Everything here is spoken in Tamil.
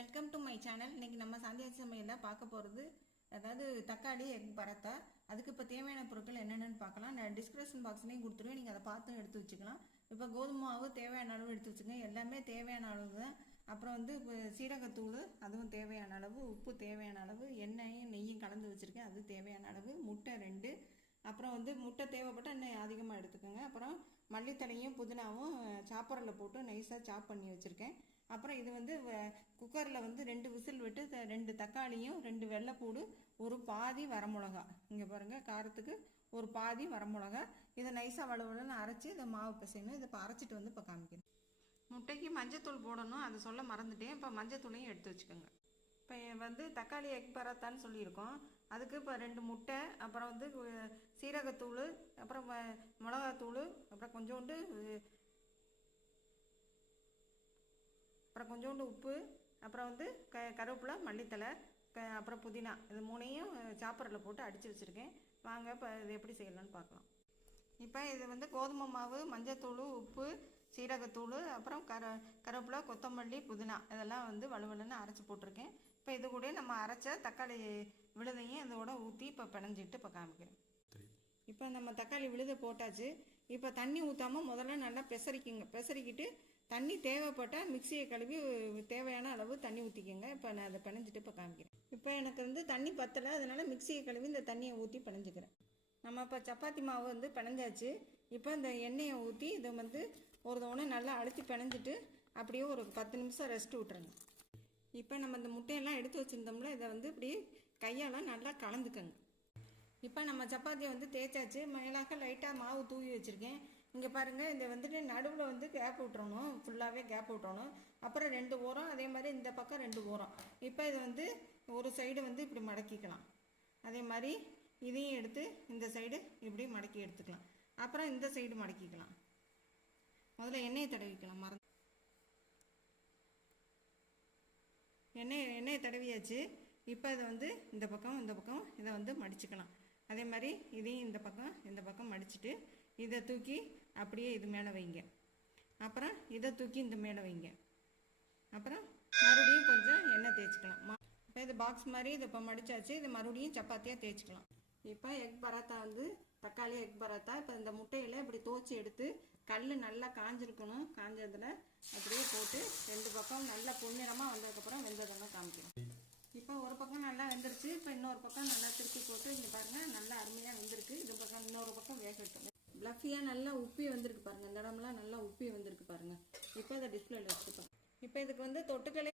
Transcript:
Welcome to my channel. இன்றைக்கி நம்ம சாந்தியாச்சி சமையலில் பார்க்க போகிறது அதாவது தக்காளி எக் பரத்தா. அதுக்கு இப்போ தேவையான பொருட்கள் என்னென்னு பார்க்கலாம். நான் டிஸ்கிரிப்ஷன் பாக்ஸ்லேயும் கொடுத்துருவேன், நீங்கள் அதை பார்த்து எடுத்து வச்சுக்கலாம். இப்போ கோதுமை மாவு தேவையான அளவு எடுத்து வச்சுக்கோங்க, எல்லாமே தேவையான அளவு தான். அப்புறம் வந்து இப்போ சீரகத்தூள் அதுவும் தேவையான அளவு, உப்பு தேவையான அளவு, எண்ணெயும் நெய்யும் கலந்து வச்சுருக்கேன் அது தேவையான அளவு, முட்டை 2, அப்புறம் வந்து முட்டை தேவைப்பட்டால் இன்னும் அதிகமாக எடுத்துக்கோங்க. அப்புறம் மல்லித்தலையும் புதினாவும் சாப்பரில் போட்டு நைஸாக சாப் பண்ணி வச்சுருக்கேன். அப்புறம் இது வந்து குக்கரில் வந்து 2 விசில் விட்டு 2 தக்காளியும் 2 வெள்ளைப்பூடு, ஒரு பாதி வரமிளகா, இங்கே பாருங்கள் காரத்துக்கு ஒரு பாதி வரமிளகா. இதை நைஸாக வலுவலுன்னு அரைச்சி இதை மாவு பிசையணும். இதை இப்போ அரைச்சிட்டு வந்து இப்போ காமிக்கணும். முட்டைக்கு மஞ்சத்தூள் போடணும், அதை சொல்ல மறந்துட்டேன். இப்போ மஞ்சத்தூளையும் எடுத்து வச்சுக்கோங்க. இப்போ வந்து தக்காளி எக் பராத்தான்னு சொல்லியிருக்கோம். அதுக்கு இப்போ 2 முட்டை, அப்புறம் வந்து சீரகத்தூள், அப்புறம் மிளகாத்தூள், அப்புறம் கொஞ்சோண்டு உப்பு, அப்புறம் வந்து கருவேப்பிலை, மல்லித்தலை, அப்புறம் புதினா, இது 3ஐயும் சாப்பரில் போட்டு அடித்து வச்சுருக்கேன். வாங்க இப்போ இது எப்படி செய்யலான்னு பார்க்கலாம். இப்போ இது வந்து கோதுமை மாவு, மஞ்சத்தூள், உப்பு, சீரகத்தூள், அப்புறம் கருவேப்பிலை, கொத்தமல்லி, புதினா இதெல்லாம் வந்து வலுவலுன்னு அரைச்சி போட்டிருக்கேன். இப்போ இது கூட நம்ம அரைச்ச தக்காளி விழுதையும் இதோட ஊற்றி இப்போ பிணைஞ்சிட்டு இப்போ காமிக்கிறேன். இப்போ நம்ம தக்காளி விழுதை போட்டாச்சு. இப்போ தண்ணி ஊற்றாமல் முதல்ல நல்லா பெசரிக்கிட்டு தண்ணி தேவைப்பட்டால் மிக்சியை கழுவி தேவையான அளவு தண்ணி ஊற்றிக்கோங்க. இப்போ நான் அதை பிணைஞ்சிட்டு இப்போ காமிக்கிறேன். இப்போ எனக்கு வந்து தண்ணி பத்தலை, அதனால் மிக்சியை கழுவி இந்த தண்ணியை ஊற்றி பிணைஞ்சிக்கிறேன். நம்ம இப்போ சப்பாத்தி மாவு வந்து பிணைஞ்சாச்சு. இப்போ இந்த எண்ணெயை ஊற்றி இதை வந்து ஒரு தவணை நல்லா அழுத்தி பிணைஞ்சிட்டு அப்படியே ஒரு 10 நிமிஷம் ரெஸ்ட் விட்டுருங்க. இப்போ நம்ம இந்த முட்டையெல்லாம் எடுத்து வச்சுருந்தோம்ல, இதை வந்து இப்படி கையால் நல்லா கலந்துக்கங்க. இப்போ நம்ம சப்பாத்தியை வந்து தேய்ச்சாச்சு. மேலாக லைட்டாக மாவு தூவி வச்சுருக்கேன். இங்கே பாருங்கள், இதை வந்துட்டு நடுவில் வந்து கேப் விட்டுறணும், ஃபுல்லாகவே கேப் விட்டுறணும். அப்புறம் 2 ஓரம், அதே மாதிரி இந்த பக்கம் 2 ஓரம். இப்போ இது வந்து ஒரு சைடு வந்து இப்படி மடக்கிக்கலாம். அதே மாதிரி இதையும் எடுத்து இந்த சைடு இப்படி மடக்கி எடுத்துக்கலாம். அப்புறம் இந்த சைடு மடக்கிக்கலாம். முதல்ல எண்ணெயை தடவிக்கலாம். எண்ணெயை தடவியாச்சு. இப்போ இதை வந்து இந்த பக்கம் இதை வந்து மடிச்சுக்கலாம். அதே மாதிரி இதையும் இந்த பக்கம் மடிச்சுட்டு இதை தூக்கி அப்படியே இது மேலே வைங்க. அப்புறம் இதை தூக்கி இந்த மேலே வைங்க. அப்புறம் மறுபடியும் கொஞ்சம் எண்ணெய் தேய்ச்சிக்கலாம். இப்போ இது பாக்ஸ் மாதிரி இதை இப்போ மடித்தாச்சு. இது மறுபடியும் சப்பாத்தியாக தேய்ச்சிக்கலாம். இப்போ எக் பராத்தா வந்து தக்காளி எக் பராத்தா. இப்போ இந்த முட்டையில் இப்படி தோச்சி எடுத்து கல் நல்லா காஞ்சிருக்கணும். காஞ்சதில் அப்படியே போட்டு 2 பக்கம் நல்லா பொன்னிறமாக வந்ததுக்கப்புறம் வெந்ததெல்லாம் காமிக்கணும். இப்போ ஒரு பக்கம் நல்லா வெந்துருச்சு. இப்போ இன்னொரு பக்கம் நல்லா திருப்பி போட்டு இங்கே பாருங்கள் நல்லா அருமையாக வெந்திருக்கு. இது பக்கம் இன்னொரு பக்கம் வேக வைக்கணும். ப்ளஃபியாக நல்லா உப்பி வந்திருக்கு பாருங்கள். இந்த இடம்லாம் நல்லா உப்பி வந்திருக்கு பாருங்கள். இப்போ அதை டிஸ்பிளேல வச்சுப்போம். இப்போ இதுக்கு வந்து தொட்டுக்களே